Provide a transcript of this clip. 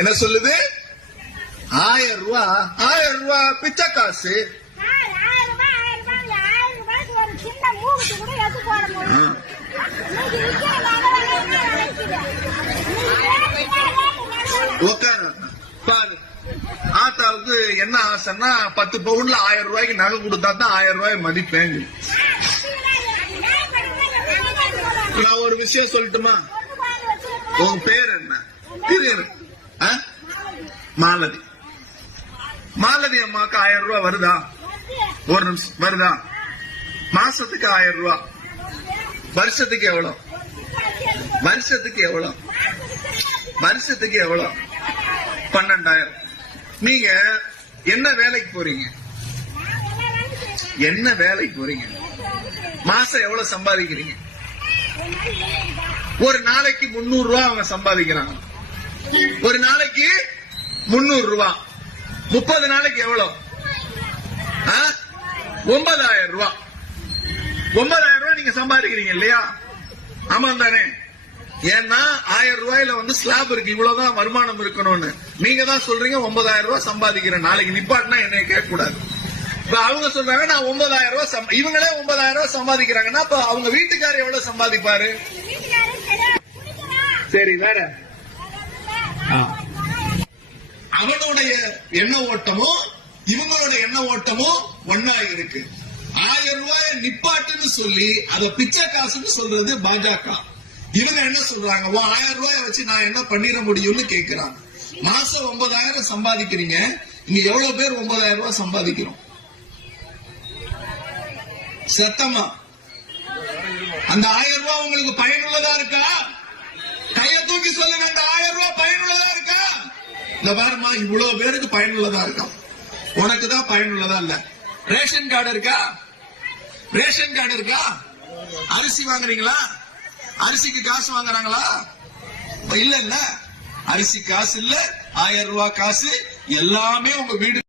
என்ன சொல்லுது? 1000 ரூபாய் பிச்சை காசு. பாரு, ஆத்தாவுக்கு என்ன ஆசைன்னா 10 பவுன்ல 1000 ரூபாய்க்கு நகை கொடுத்தா தான் 1000 ரூபாய் மதிப்பேங்க. நான் ஒரு விஷயம் சொல்லட்டுமா? உங்க பேர் என்ன? மாலதி. மாலதி அம்மாவுக்கு 1000 ரூபாய் வருதா? ஒரு நிமிஷம், வருதா? மாசத்துக்கு 1000 ரூபாய். வருஷத்துக்கு எவ்வளவு? வருஷத்துக்கு எவ்வளவு? வருஷத்துக்கு எவ்வளவு? 12,000. நீங்க என்ன வேலைக்கு போறீங்க? என்ன வேலைக்கு போறீங்க? மாசம் எவ்வளவு சம்பாதிக்கிறீங்க? ஒரு நாளைக்கு 300 ரூபாய் அவங்க சம்பாதிக்கிறாங்க. ஒரு நாளைக்கு 300 ரூபாய். 30 நாளைக்கு எவ்வளவு? 9,000 ரூபாய். 9,000 ரூபாய் நீங்க சம்பாதிக்கிறீங்க இல்லையா? ஆமா தானே? ஏன்னா 1000 ரூபாயில ஸ்லாப் இருக்கு, இவ்வளவுதான் வருமானம் இருக்கணும்னு. நீங்க தான் சொல்றீங்க 9,000 ரூபாய் சம்பாதிக்கிறேன். நாளைக்கு நிப்பாட்டினா என்னைய கேட்க கூடாது. இப்ப அவங்க சொல்றாங்க நான் 9,000 ரூபாய், இவங்களே 9,000 ரூபாய் சம்பாதிக்கிறாங்கன்னா அப்ப அவங்க வீட்டுக்காரர் எவ்வளவு சம்பாதிப்பாரு? சரி, வேற அவனுடைய எண்ண ஓட்டமும் இவங்களோட எண்ண ஓட்டமும் ஒன்னா இருக்கு. 1000 ரூபாய் நிப்பாட்டுன்னு சொல்லி அத பிச்சை காசுன்னு சொல்றது பாஜக. இவங்க என்ன சொல்றாங்க? 1000 ரூபாய் வச்சு நான் என்ன பண்ணிட முடியும்னு கேக்குறாங்க. மாசம் 9,000 சம்பாதிக்கிறீங்க. இங்க எவ்வளவு பேர் 9,000 ரூபாய் சம்பாதிக்கிறோம்? சத்தமா அந்த 1000 ரூபாய் உங்களுக்கு பயனுள்ளதா இருக்கா? கைய தூக்கி சொல்லுங்க. அந்த 1000 ரூபாய் பயனுள்ளதா இருக்கா? இந்த பாருமா, இவ்வளவு பேருக்கு பயனுள்ளதா இருக்கா? உனக்கு தான் பயனுள்ளதா இல்ல. ரேஷன் கார்டு இருக்கா? ரேஷன் கார்டு இருக்கா? அரிசி வாங்குறீங்களா? அரிசிக்கு காசு வாங்குறாங்களா? இல்ல இல்ல, அரிசி காசு இல்ல, 1000 ரூபாய் காசு எல்லாமே உங்க வீடு